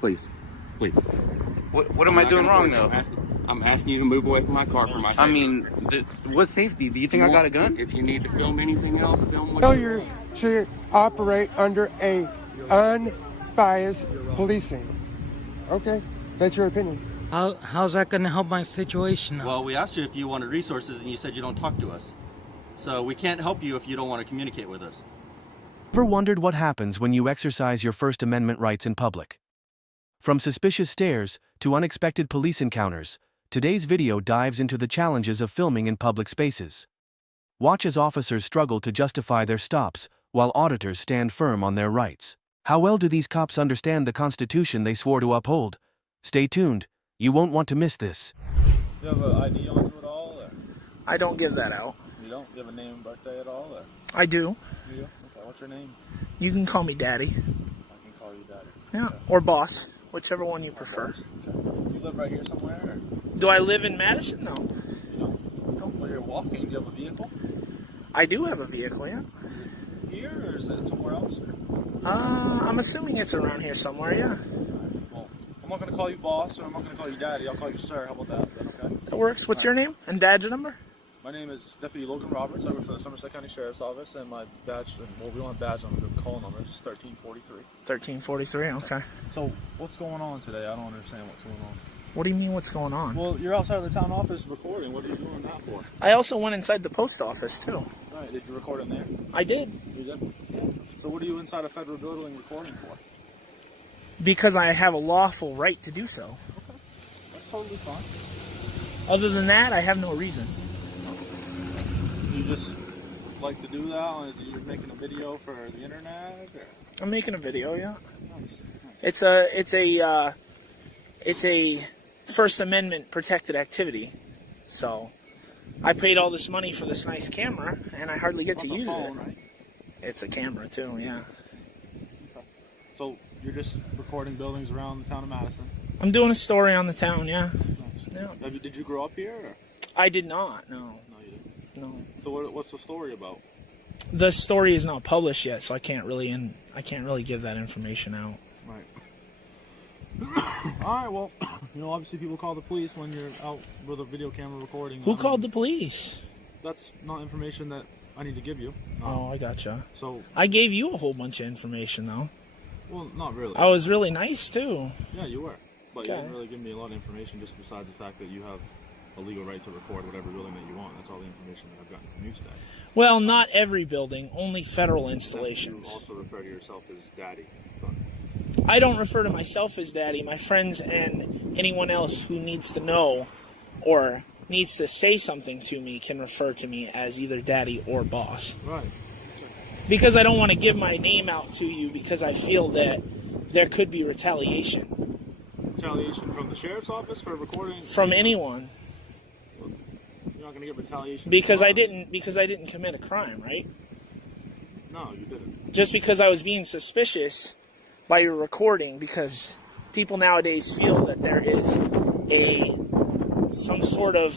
Please. Please. What am I doing wrong, though? I'm asking you to move away from my car for my safety. I mean, what safety? Do you think I got a gun? If you need to film anything else, film what Failure to operate under a unbiased policing. Okay, that's your opinion. How's that going to help my situation now? Well, we asked you if you wanted resources and you said you don't talk to us. So we can't help you if you don't want to communicate with us. Ever wondered what happens when you exercise your First Amendment rights in public? From suspicious stares to unexpected police encounters, today's video dives into the challenges of filming in public spaces. Watch as officers struggle to justify their stops, while auditors stand firm on their rights. How well do these cops understand the Constitution they swore to uphold? Stay tuned, you won't want to miss this. Do you have an ID on you at all? Or? I don't give that out. You don't give a name and birthday at all? Or? I do. You do? Okay, what's your name? You can call me Daddy. I can call you Daddy. Yeah, okay. Or Boss, whichever one you prefer. Okay. You live right here somewhere? Or? Do I live in Madison? No. You don't? No. Well, you're walking. Do you have a vehicle? I do have a vehicle, yeah. Here, or is it somewhere else? Or? I'm assuming it's around here somewhere, yeah. Well, I'm not going to call you Boss, or I'm not going to call you Daddy. I'll call you Sir. How about that? Is that okay? That works. What's your name and Dad's number? My name is Deputy Logan Roberts. I work for the Somerset County Sheriff's Office, and my badge, well, we don't have badge number, the call number is 1343. 1343, okay. So, what's going on today? I don't understand what's going on. What do you mean, what's going on? Well, you're outside of the town office recording. What are you doing that for? I also went inside the post office, too. Right, did you record in there? I did. You did? Yeah. So what are you inside a federal building recording for? Because I have a lawful right to do so. Okay, that's totally fine. Other than that, I have no reason. You just like to do that? Or you're making a video for the internet? Or? I'm making a video, yeah. Nice. It's a First Amendment protected activity. So I paid all this money for this nice camera, and I hardly get to use it. Right? It's a camera too, yeah. Okay. So you're just recording buildings around the town of Madison? I'm doing a story on the town, yeah. Nice. Yeah. Did you grow up here? Or? I did not, no. No, you didn't? No. So what's the story about? The story is not published yet, so I can't really give that information out. Right. All right. Well, obviously people call the police when you're out with a video camera recording. Who called the police? That's not information that I need to give you. Oh, I gotcha. So I gave you a whole bunch of information, though. Well, not really. I was really nice too. Yeah, you were, but okay. You didn't really give me a lot of information. Just besides the fact that you have a legal right to record whatever building that you want. That's all the information that I've gotten from you today. Well, not every building, only federal installations. You also refer to yourself as Daddy. I don't refer to myself as Daddy. My friends and anyone else who needs to know or needs to say something to me can refer to me as either Daddy or Boss. Right. Because I don't want to give my name out to you because I feel that there could be retaliation. Retaliation from the sheriff's office for recording? From anyone. Well, you're not going to get retaliation because I didn't commit a crime, right? No, you didn't. Just because I was being suspicious by your recording, because people nowadays feel that there is some sort of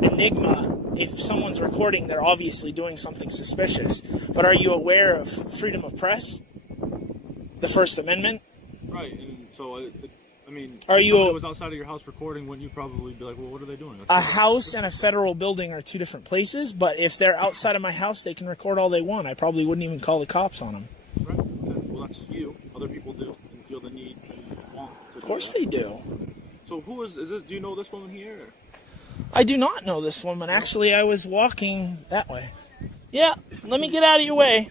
enigma. If someone's recording, they're obviously doing something suspicious. But are you aware of freedom of press? The First Amendment? Right, and so, I mean, if someone was outside of your house recording, wouldn't you probably be like, well, what are they doing? A house and a federal building are two different places, but if they're outside of my house, they can record all they want. I probably wouldn't even call the cops on them. Right, okay. Well, that's you. Other people do and feel the need and want to do. Of course they do. So who is this? Do you know this woman here? Or? I do not know this woman. Actually, I was walking that way. Yeah, let me get out of your way.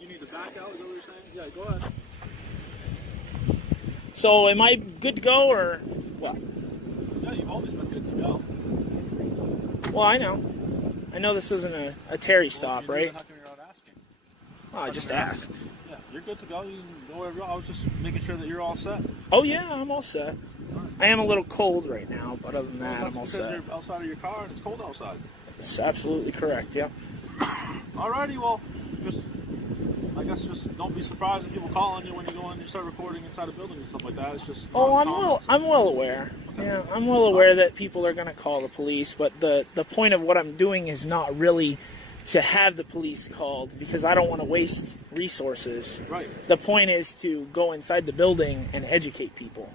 You need to back out, is that what you're saying? Yeah, go ahead. So, am I good to go, or what? Yeah, you've always been good to go. Well, I know. I know this isn't a Terry stop, right? How come you're not asking? Oh, I just asked. Yeah, you're good to go. You can go wherever you are. I was just making sure that you're all set. Oh, yeah, I'm all set. I am a little cold right now, but other than that, I'm all set. Because you're outside of your car and it's cold outside. That's absolutely correct, yeah. Alrighty, well, I guess just don't be surprised if people call on you when you go in and you start recording inside a building and stuff like that. It's just I'm well aware. Okay. Yeah, I'm well aware that people are going to call the police, but the point of what I'm doing is not really to have the police called because I don't want to waste resources. Right. The point is to go inside the building and educate people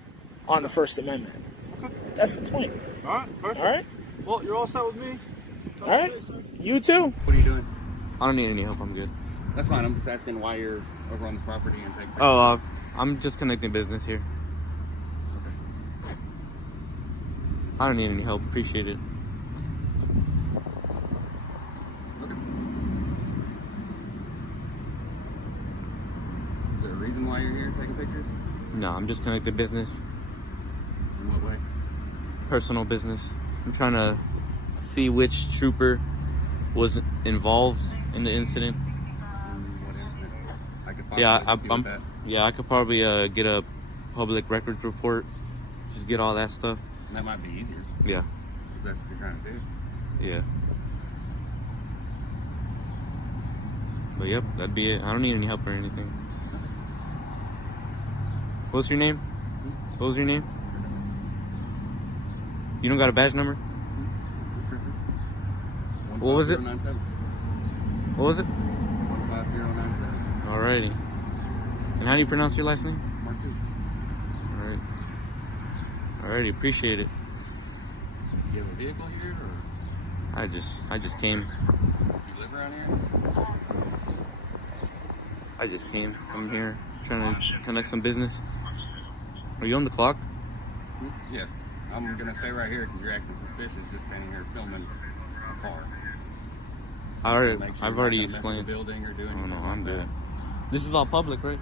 on the First Amendment. Okay. That's the point. All right. Perfect. All right? Well, you're all set with me. All right. You too. What are you doing? I don't need any help. I'm good. That's fine. I'm just asking why you're over on this property and taking. Oh, I'm just connecting business here. I don't need any help. Appreciate it. Okay. Is there a reason why you're here taking pictures? No, I'm just connecting business. In what way? Personal business. I'm trying to see which trooper was involved in the incident. What incident? I could possibly Yeah, help you with that. I could probably get a public records report. Just get all that stuff. That might be easier. Yeah, If that's what you're trying to do. yeah. But yep, that'd be it. I don't need any help or anything. What's your name? What was your name? You don't got a badge number? What was it? 15097. What was it? 15097. Alrighty. And how do you pronounce your last name? Mark 2. Alright. Alrighty, appreciate it. You have a vehicle here, or I just came. you live around here? I just came. I'm here trying to connect some business. Are you on the clock? Yes. I'm gonna stay right here because you're acting suspicious just standing here filming a car. I've already You're not gonna mess with the explained. building or do Oh anything no, like I'm that. good. This is all public, right?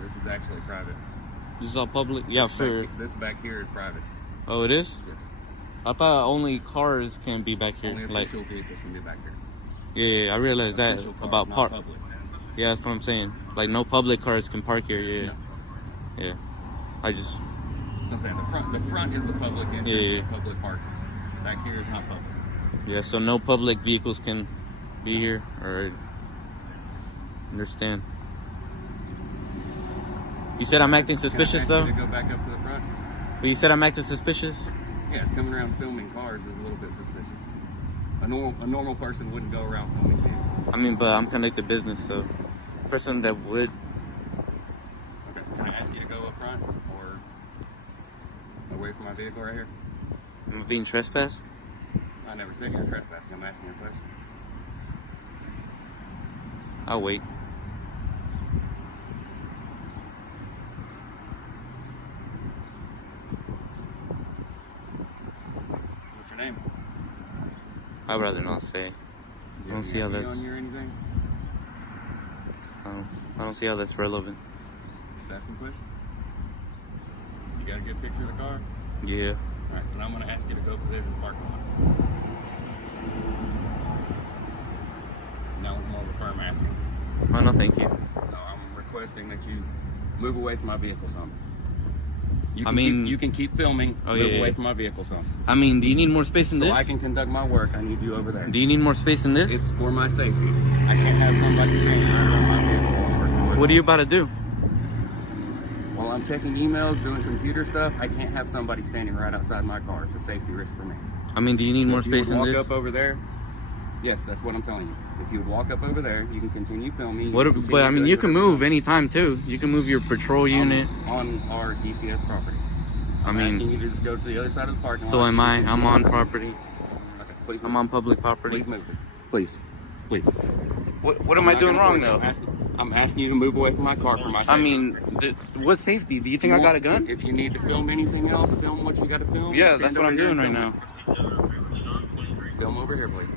This is actually private. This is all public? Yeah, sure. This back here is private. Oh, it is? Yes. I thought only cars can be back here. Only Like, official vehicles can be back here. yeah, I realized that Official cars, about not park. public. Yeah, that's what I'm saying. Like, no public cars can park here. Yeah, No. yeah. I just, So I'm saying the front is the public entrance, Yeah. and the public parking. Back here is not public. yeah. So no public vehicles can be here. Or understand. You said I'm acting suspicious Can I ask though. you to go back up to the front? But you said I'm acting suspicious. Yes, coming around filming cars is a little bit suspicious. A normal person wouldn't go around filming vehicles. I mean, but I'm connected business, so person that would. Okay. Can I ask you to go up front or away from my vehicle right here? I'm being trespassed. I never said you were trespassing. I'm asking you a question. I'll wait. What's your name? I'd rather not say. Do you don't have see how any ID that's- on you or anything? I don't see how that's relevant. Just asking questions. You got a good picture of the car? Yeah. All right, so now I'm going to ask you to go up to the parking lot. Now it's more of a firm asking. Oh no, thank you. No, I'm requesting that you move away from my vehicle some. You can keep filming. Oh, move yeah, away yeah. from my vehicle some. I mean, do you need more space in So this? I can conduct my work. I need you over there. Do you need more space in this? It's for my safety. I can't have somebody standing right around my vehicle while I'm working with What are you about to do? While I'm checking emails, doing computer stuff, I can't have somebody standing right outside my car. It's a safety risk for me. I mean, do you need So more if you space would in walk this? up over there. Yes, that's what I'm telling you. If you would walk up over there, you can continue filming. What? But I mean, you can move anytime too. You can move your patrol unit. on our EPS property. I I'm asking mean, you to just go to the other side of the parking lot. so am I. You can I'm on continue. property. Okay, please I'm move. on public property. Please move. Please. Please. What am I doing wrong though? I'm asking you to move away from my car for my safety. I mean, what safety? Do you think I got a gun? If you need to film anything else, film what you got to film. Yeah, Stand that's what over I'm here doing and right film now. it. Film over here, please.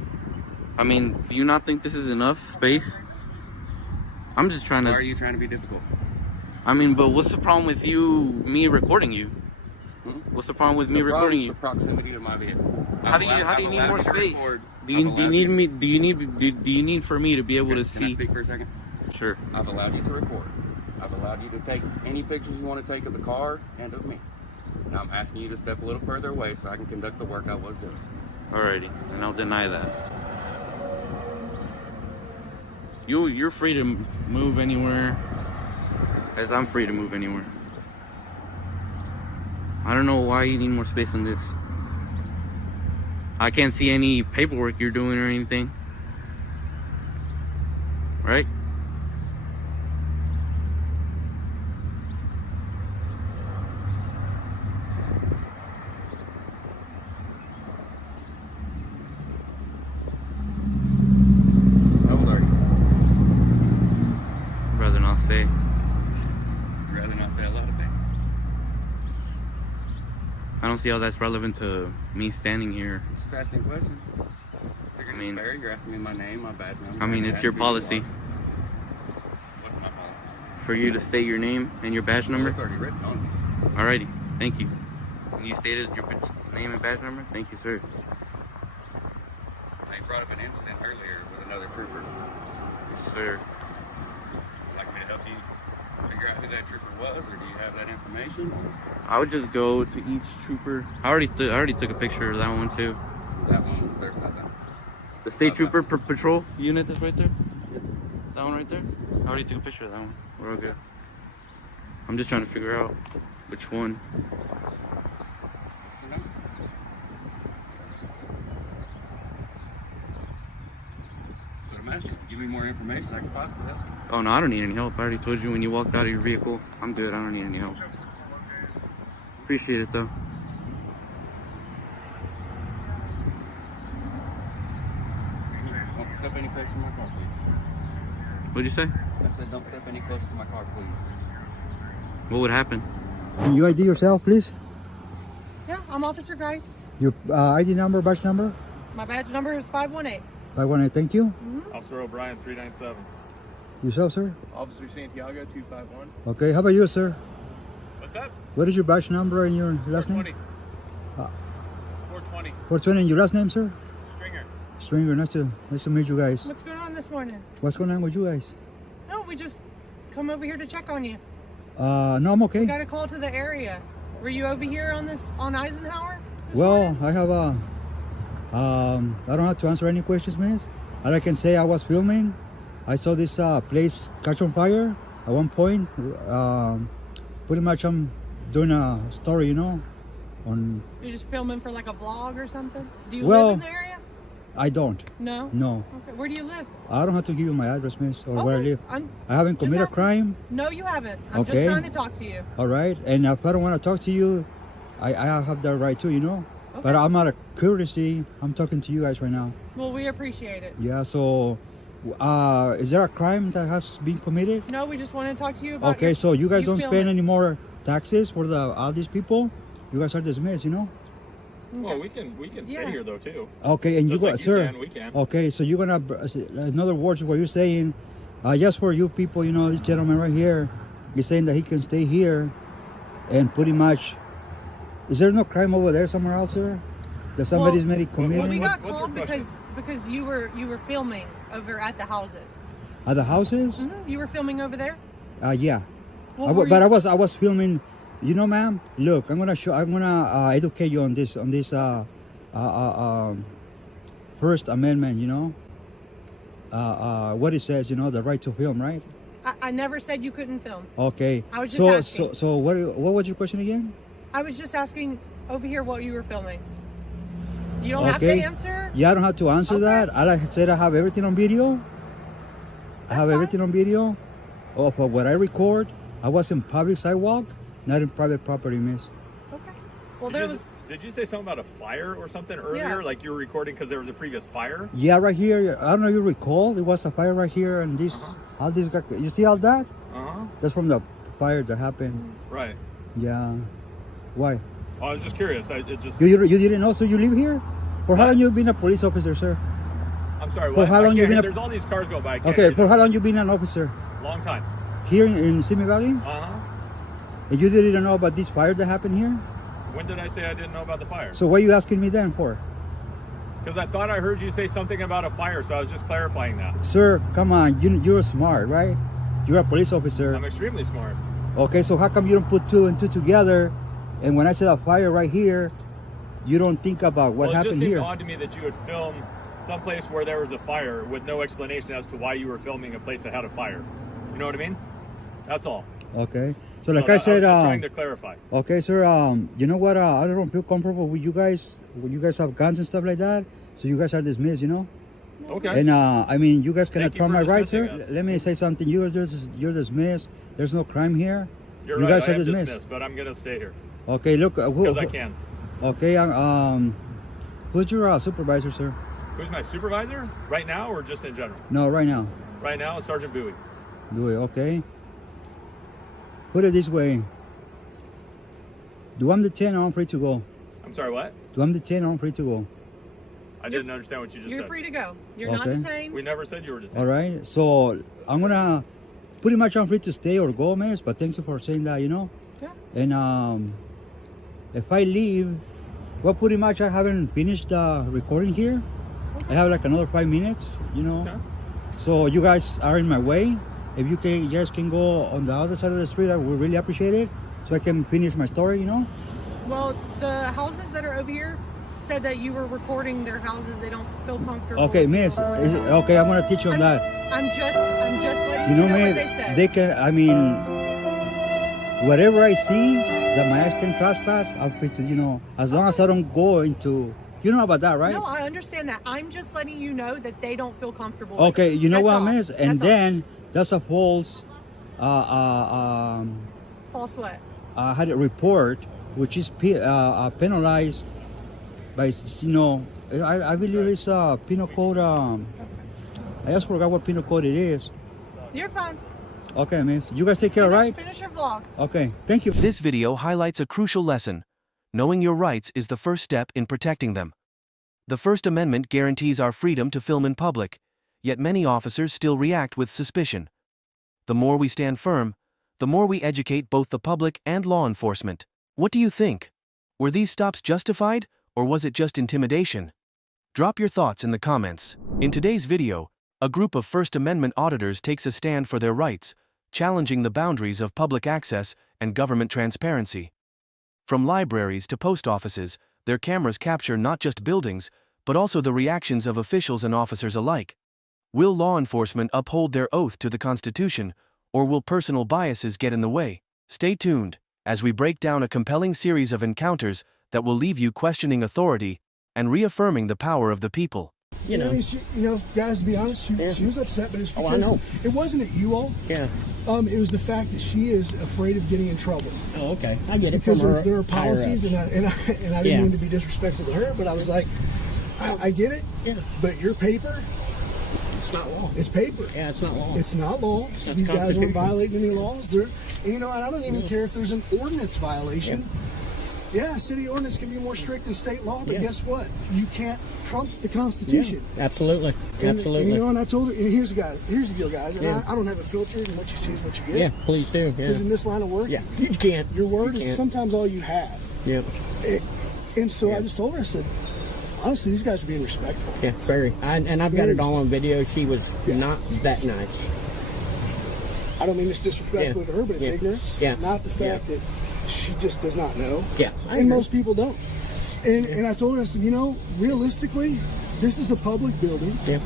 I mean, do you not think this is enough space? I'm just trying Why are to. you trying to be difficult? I mean, but what's the problem with me recording you? What's the problem with me The problem recording is you? the proximity to my vehicle. How do you I've need allowed more you to space? record. Do you need for me to be able to Can I see? speak for a second? Sure. I've allowed you to record. I've allowed you to take any pictures you want to take of the car and of me. Now I'm asking you to step a little further away so I can conduct the work I was doing. Alrighty, and I'll deny that. You're free to move anywhere, as I'm free to move anywhere. I don't know why you need more space than this. I can't see any paperwork you're doing or anything. right? How old are you? Rather not say. I'd rather not say a lot of things. I don't see how that's relevant to me standing here. I'm just asking questions. Figured I mean- it's fair. You're asking me my name, my badge number. I mean, You're it's your asking me who you policy are. What's my policy? for you to state your name and your badge Well, number. it's already written on it. Alrighty, thank you. And you stated your name and badge number? Thank you, sir. They brought up an incident earlier with another trooper. Yes, sir. Would like me to help you figure out who that trooper was, or do you have that information? I would just go to each trooper. I already took a picture of that one too. That one, there's nothing. The state trooper patrol unit that's right there. Yes. That one right there. I already took a picture of that one. We're all good. I'm just trying to figure out which one. What's the number? That's what I'm asking. Give me more information, I can possibly help you. Oh no, I don't need any help. I already told you when you walked out of your vehicle. I'm good. I don't need any help. Appreciate it though. Don't step any closer to my car, please. What'd you say? I said don't step any closer to my car, please. What would happen? Can you ID yourself, please? Yeah, I'm Officer Grice. Your ID number, badge number? My badge number is 518. I want to thank you. Officer O'Brien, 397. Yourself, sir? Officer Santiago, 251. Okay, how about you, sir? What's that? What is your badge number and your last name? 420. 420 and your last name, sir? Stringer. Stringer, nice to meet you guys. What's going on this morning? What's going on with you guys? No, we just come over here to check on you. No, I'm okay. We got a call to the area. Were you over here on Eisenhower? Well, I have I don't have to answer any questions, miss. All I can say, I was filming. I saw this place catch on fire at one point. Pretty much I'm doing a story, you know, on... You're just filming for like a vlog or something? Do you Well, live in the area? I don't. No? No. Okay, where do you live? I don't have to give you my address, miss, or where I Okay, live. I'm I haven't just committed a asking. crime. No, you haven't. I'm Okay. just trying to talk to you. All right, and if I don't want to talk to you, I have that right too, you know. Okay. But I'm out of courtesy. I'm talking to you guys right now. Well, we appreciate it. Yeah. So, is there a crime that has been committed? No, we just want to talk to you about Okay. So you guys don't spend filming. any more taxes for all these people. You guys are dismissed, you know. Well, we can Yeah. stay here though too. Okay, and Just you like go, you sir. can, we can. Okay, so you're gonna, in other words, what you're saying, just for you people, you know, this gentleman right here, he's saying that he can stay here, and pretty much, is there no crime over there somewhere else, sir? That somebody's maybe committed Well, we got What's your called question? because you were filming over at the houses. at the houses? You were filming over there. Yeah. What were But you- I was filming. You know, ma'am. Look, I'm gonna educate you on this First Amendment. You know, what it says. You know, the right to film, right? I never said you couldn't film. Okay. I was just asking. So what was your question again? I was just asking over here what you were filming. You don't have to Okay. answer. Yeah, I don't have to answer Okay. that. I like said I have everything on video. I have fine. everything on video. Of what I record. I was in public sidewalk, not in private property, miss. Okay. Well, there was. Did you say something about a fire or something earlier? Yeah. Like you were recording because there was a previous fire? Yeah, right here. I don't know if you recall. It was a fire right here, and this, all this got. You see all that? Uh-huh. That's from the fire that happened. Right. Yeah. Why? Oh, I was just curious. It just. You didn't know? So you live here? For how long you been a police officer, sir? I'm sorry. For What? how long I you can't been hear- a- There's all these cars going by. I can't Okay. hear For them. how long you been an officer? Long time. Here in Simi Valley? Uh-huh. And you didn't know about this fire that happened here? When did I say I didn't know about the fire? So what are you asking me then for? Because I thought I heard you say something about a fire, so I was just clarifying that. Sir, come on. You're smart, right? You're a police officer. I'm extremely smart. Okay, so how come you don't put two and two together? And when I said a fire right here, you don't think about what Well, it just happened seemed here? odd to me that you would film someplace where there was a fire with no explanation as to why you were filming a place that had a fire. You know what I mean? That's all. Okay. So like So I that- said, was just trying to clarify. okay, sir, you know what? I don't feel comfortable with you guys when you guys have guns and stuff like that. So you guys are dismissed, you know? Okay. And I mean, you guys cannot Thank you try for my rights, dismissing sir. us. Let me say something. You're dismissed. There's no crime here. You're you right. guys I are am dismissed. dismissed, but I'm gonna stay here Okay, look. because I can. Okay, who's your supervisor, sir? Who's my supervisor right now, or just in general? No, right now. Right now, it's Sergeant Bowie. Do it, okay? Put it this way. Do I'm the 10, I'm free to go. I'm sorry, what? Do I'm the 10, I'm free to go. I didn't understand what you just You're said. free to go. You're not Okay. detained. We never said you were detained. All right, so I'm gonna pretty much I'm free to stay or go, miss. But thank you for saying that, you know. Yeah. And if I leave, well, pretty much I haven't finished the recording here. I have like another 5 minutes, you know. Okay. So you guys are in my way. If you guys can go on the other side of the street, I would really appreciate it, so I can finish my story, you know. Well, the houses that are over here said that you were recording their houses. They don't feel comfortable. Okay, miss. Okay, I'm gonna teach you on that. I'm just letting You you know, know man, what they said. they can. I mean, whatever I see that my eyes can trespass, I'm free to, you know, as long as I don't go into. You know about that, right? No, I understand that. I'm just letting you know that they don't feel comfortable. Okay, you know That's what all. I miss, and That's all. then that's a false. False what? I had a report, which is penalized by, you know, I believe it's penal code. I just forgot what penal code it is. You're fine. Okay, miss. You guys take care, right? Finish your vlog. Okay, thank you. This video highlights a crucial lesson. Knowing your rights is the first step in protecting them. The First Amendment guarantees our freedom to film in public, yet many officers still react with suspicion. The more we stand firm, the more we educate both the public and law enforcement. What do you think? Were these stops justified, or was it just intimidation? Drop your thoughts in the comments. In today's video, a group of First Amendment auditors takes a stand for their rights, challenging the boundaries of public access and government transparency. From libraries to post offices, their cameras capture not just buildings, but also the reactions of officials and officers alike. Will law enforcement uphold their oath to the Constitution, or will personal biases get in the way? Stay tuned, as we break down a compelling series of encounters that will leave you questioning authority and reaffirming the power of the people. You know, guys, to be honest, she was upset, but it's because it wasn't at you all. Yeah. It was the fact that she is afraid of getting in trouble. Oh, okay. I get it. Because From her there are policies, and I didn't mean to be disrespectful to her, but I was like, I get it. Yeah. But your paper, it's not law. It's paper. Yeah, it's not law. It's not law. These guys aren't violating any laws. And I don't even care if there's an ordinance violation. Yeah, city ordinance can be more strict than state law, but guess what? You can't trump the Constitution. Yeah, absolutely. Absolutely. And I told her, and here's the deal, guys, and I don't have a filter, and what you see is what you get. Yeah, please do. Yeah. Because in this line of work, you can't. Your word is sometimes all you have. Yeah. And so I just told her, I said, honestly, these guys are being respectful. Yeah, very. And I've got it all on video. She was not that nice. I don't mean this disrespectful to her, but it's ignorance. Yeah. Not the fact that she just does not know. Yeah. And most people don't. And I told her, I said, realistically, this is a public building. Yeah.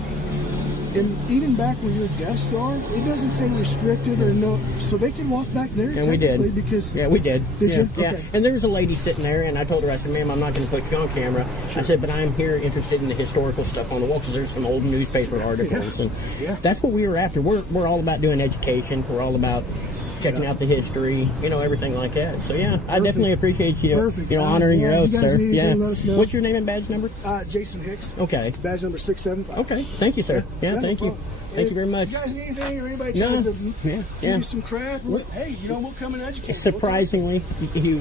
And even back where your desks are, it doesn't say restricted or no, so they can walk back there. And we did. Because we did. Did you? Yeah. Okay. And there was a lady sitting there, and I told her, I said, ma'am, I'm not going to put you on camera. Sure. I said, but I'm here interested in the historical stuff on the wall, because there's some old newspaper articles. And that's what we were after. We're all about doing education. We're all about checking out the history, everything like that. So I definitely appreciate you, honoring your oath, sir. Let us know. What's your name and badge number? Jason Hicks. Okay. Badge number 675. Okay. Thank you, sir. Yeah, thank you. Thank you very much. If you guys need anything, or anybody tries to give you some crap, hey, we'll come and educate. Surprisingly, you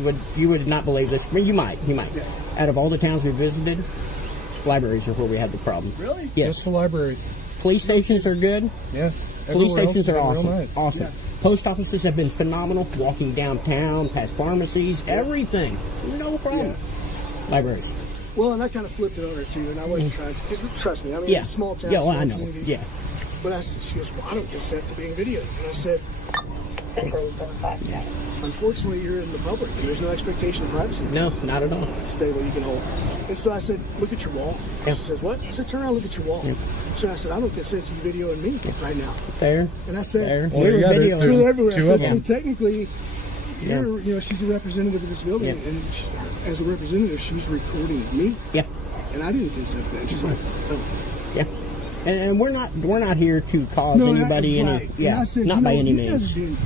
would not believe this. I mean, you might. Yeah. Out of all the towns we visited, libraries are where we had the problem. Really? Yes. Just the libraries. Police stations are good. Yeah. Police stations are awesome. Nice. Awesome. Yeah. Post offices have been phenomenal. Walking downtown, past pharmacies, everything. No problem. Yeah. Libraries. Well, and I kind of flipped it on her too, and I wasn't trying to, because trust me, I mean, it's a small town. Yeah, well, small I know. community. Yeah. But she goes, well, I don't consent to being videoed. And I said, unfortunately, you're in the public. There's no expectation of privacy. No, not at all. Stay where you can hold. And so I said, look at your wall. Yeah. She says, what? I said, turn around, look at your wall. Yeah. So I said, I don't consent to you videoing me we now. There. And I said, there. Well, yeah, there's everywhere. I two said, of them. so technically, she's a representative of this building, and as a representative, she's recording me. Yeah. And I didn't consent to that. She's like, oh. Yeah. And we're not here to cause anybody any. Yeah, I said, not by any these means. guys are doing,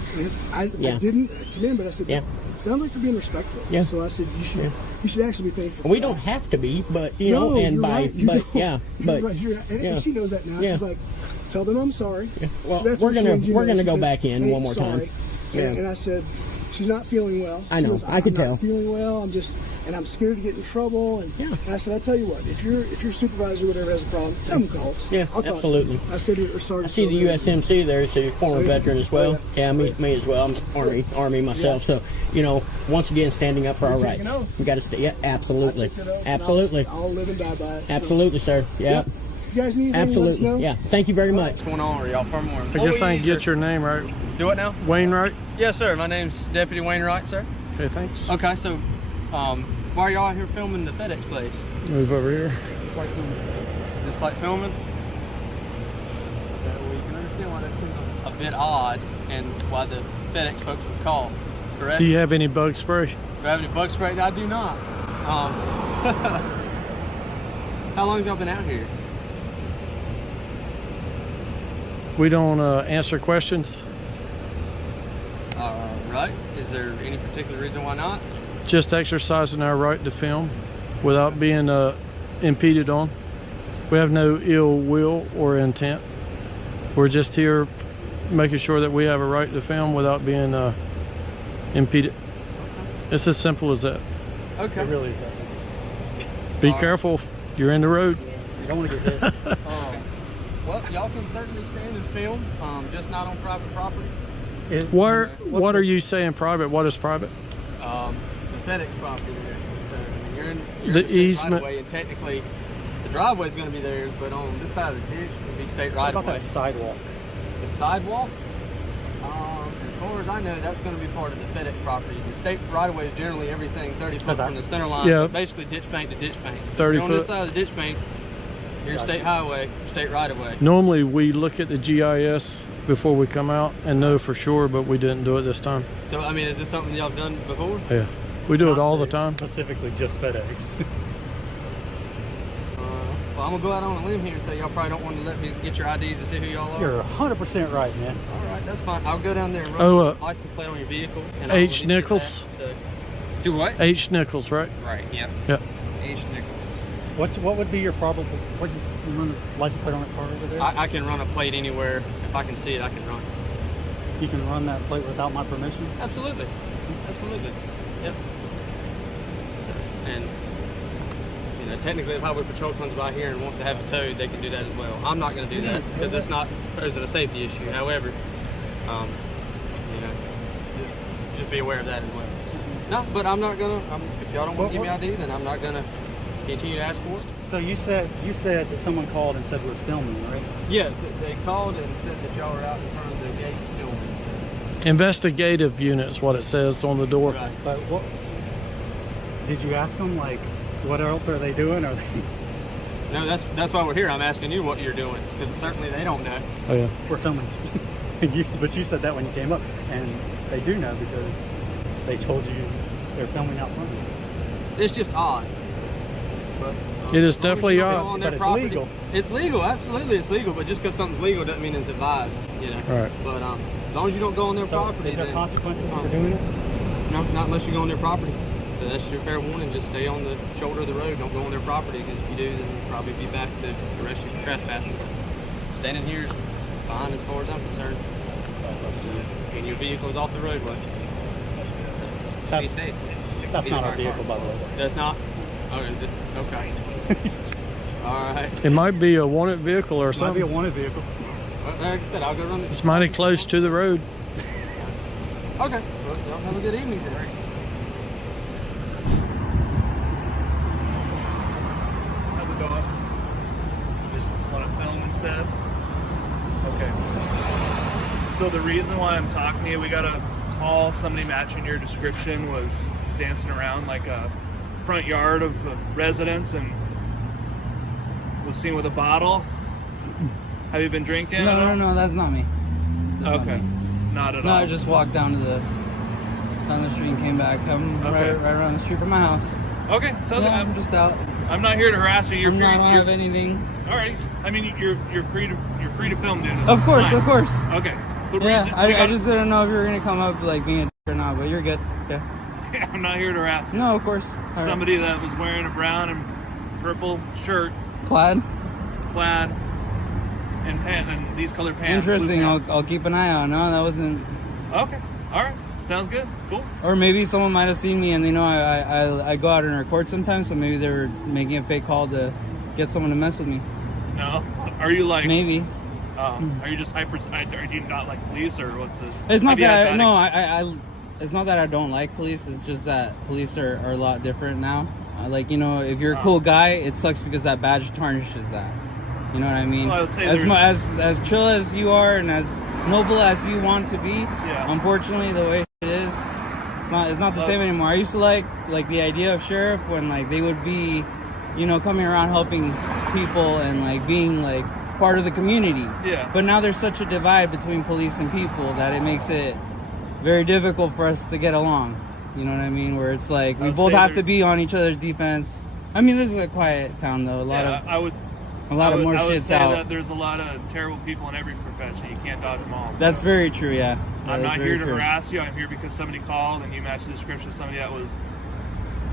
I didn't come in, but I said, it sounds like they're being respectful. Yeah. So I said, you should actually be thankful. We don't have to be, but you know, and you're by right. You but don't. yeah, but You're right. And she knows that now. Yeah. She's like, tell them I'm sorry. Yeah. Well, So that's we're what she gonna and Jim we're did. gonna She go said, back in "Hey, one more time. sorry." And I said, she's not feeling well. I know. I could tell. Not feeling well. I'm scared to get in trouble. And I said, I'll tell you what. If your supervisor or whatever has a problem, tell them call us. Yeah, I'll talk absolutely. To I said, or sorry. I see the USMC there, so you're a former veteran as well. Yeah. Me as well. I'm Army myself. So, you know, once again, standing up for our rights. We got to stay. Yeah, absolutely. Absolutely. I'll live and die by it. Absolutely, sir. Yeah. You guys need anything? Absolutely. Let us know. Yeah. Thank you very much. What's going on? Are y'all from where? I guess I can get your name right. Do what now? Wainwright? Yes, sir. My name's Deputy Wainwright, sir. Okay, thanks. Okay, so why are y'all out here filming the FedEx place? Move over here. Just like filming? Okay, well, you can understand why that seems a bit odd and why the FedEx folks would call, correct? Do you have any bug spray? Do I have any bug spray? I do not. How long have y'all been out here? We don't answer questions. Right. Is there any particular reason why not? Just exercising our right to film without being impeded on. We have no ill will or intent. We're just here making sure that we have a right to film without being impeded. It's as simple as that. Okay. It really is that simple. Be careful. You're in the road. You don't want to get hit. Well, y'all can certainly stand and film, just not on private property. What are you saying private? What is private? The FedEx property there. So, you're in The state easement. right-of-way, and technically the driveway is going to be theirs, but on this side of the ditch it would be state right of way. What about that sidewalk? The sidewalk? As far as I know, that's going to be part of the FedEx property. The state right of way is generally everything 30 foot from the center line. Yeah. But basically ditch bank to ditch bank. So 30 if you're on this foot. side of the ditch bank, you're state highway, state right of way. Normally we look at the GIS before we come out and know for sure, but we didn't do it this time. So, I mean, is this something y'all done before? Yeah, we do it all the time. Specifically just FedEx. Well, I'm going to go out on a limb here and say y'all probably don't want to let me get your IDs to see who y'all are. You're 100% right, man. All right, that's fine. I'll go down there and run the license plate on your vehicle. And H. Nichols. Do what? H. Nichols, right? Right, yeah. Yeah. H. Nichols. What would be your probable? What you run a license plate on that car over there? I can run a plate anywhere. If I can see it, I can run it. You can run that plate without my permission? Absolutely. Absolutely. Yep. And you know, technically, if Highway Patrol comes by here and wants to have it towed, they can do that as well. I'm not going to do that because it's not posing a safety issue. However, you know, just be aware of that as well. No, but I'm not gonna. If y'all don't want to give me ID, then I'm not gonna continue to ask for it. So you said that someone called and said we're filming, right? Yeah, they called and said that y'all were out in front of the gate filming. Investigative unit is what it says on the door. Right. But what did you ask them? Like, what else are they doing? Are they? No, that's why we're here. I'm asking you what you're doing because certainly they don't know. Oh yeah. We're filming. But you said that when you came up, and they do know because they told you they're filming out front. It's just odd. But, It is definitely odd. But it's legal. It's legal, absolutely, it's legal. But just because something's legal doesn't mean it's advised, you know. Right. But as long as you don't go on their property, Is there then, consequences for doing it? No, not unless you go on their property. So that's your fair warning. Just stay on the shoulder of the road. Don't go on their property because if you do, then you'll probably be back to arrest you for trespassing. Standing here is fine as far as I'm concerned. And your vehicle's off the roadway. So, be safe. That's Be not the our right vehicle, car. by the way. That's not? Oh, is it? Okay. All right. It might be a wanted vehicle or Might be something. a wanted vehicle. Well, like I said, I'll go run the... It's mighty close to the road. Okay. Well, y'all have a good evening today. How's it going? Just want to film instead? Okay. So the reason why I'm talking to you, we got a call, somebody matching your description was dancing around like a front yard of a residence and was seen with a bottle. Have you been drinking? No, that's not me. That's okay. Not, me. Not at no, all. I just walked down the street and came back. I'm Okay. right around the street from my house. Okay, so Yeah, I'm just out. I'm not here to harass you. You're free. I don't have anything. All right. I mean, you're free to film, dude. Of course, Fine. of course. Okay. Yeah, I just didn't know if you were gonna come up like being a or not, but you're good. Yeah. I'm not here to harass you. No, of course. All Somebody that was wearing a brown and purple shirt, Plaid. and pants, and these colored pants. Interesting. blue pants. I'll keep an eye out. No, that wasn't. Okay. All right. Sounds good. Cool. Or maybe someone might have seen me and they know I go out and record sometimes, so maybe they were making a fake call to get someone to mess with me. No. Are you like? Maybe. Are you just hyper? Are you not like police or what's the? It's not that. No, I. It's not that I don't like police. It's just that police are a lot different now. Like, you know, if you're a cool guy, it sucks because that badge tarnishes that. You know what I mean? Well, I would say as chill as you are and as noble as you want to be, Yeah. unfortunately, the way it is, it's not the same anymore. I used to like the idea of sheriff when like they would be, you know, coming around helping people and like being like part of the community. Yeah. But now there's such a divide between police and people that it makes it very difficult for us to get along. You know what I mean? Where it's like we both have to be on each other's defense. I mean, this is a quiet town though. A lot of more I would shit's say out. that there's a lot of terrible people in every profession. You can't dodge them all. So. That's very true. Yeah. I'm That is not very here to true. harass you. I'm here because somebody called and you matched the description of somebody that was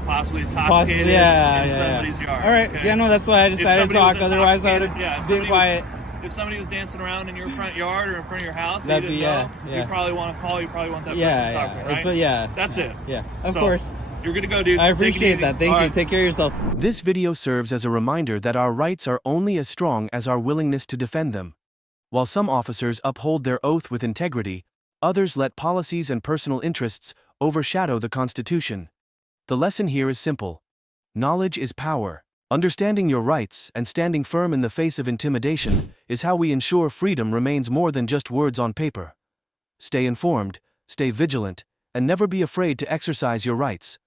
possibly intoxicated in somebody's yard. All right. Okay? Yeah. No, that's why I decided to talk. Otherwise, I would if have somebody been quiet. If somebody was dancing around in your front yard or in front of your house, and That'd you be- didn't yeah, know, yeah. you probably want to call. You probably want that Yeah, person to talk yeah. to, right? But yeah. That's it. Yeah. Of So, course. You're good to go, dude. I Take it appreciate easy. that. Thank All you. right. Take care of yourself. This video serves as a reminder that our rights are only as strong as our willingness to defend them. While some officers uphold their oath with integrity, others let policies and personal interests overshadow the Constitution. The lesson here is simple. Knowledge is power. Understanding your rights and standing firm in the face of intimidation is how we ensure freedom remains more than just words on paper. Stay informed, stay vigilant, and never be afraid to exercise your rights.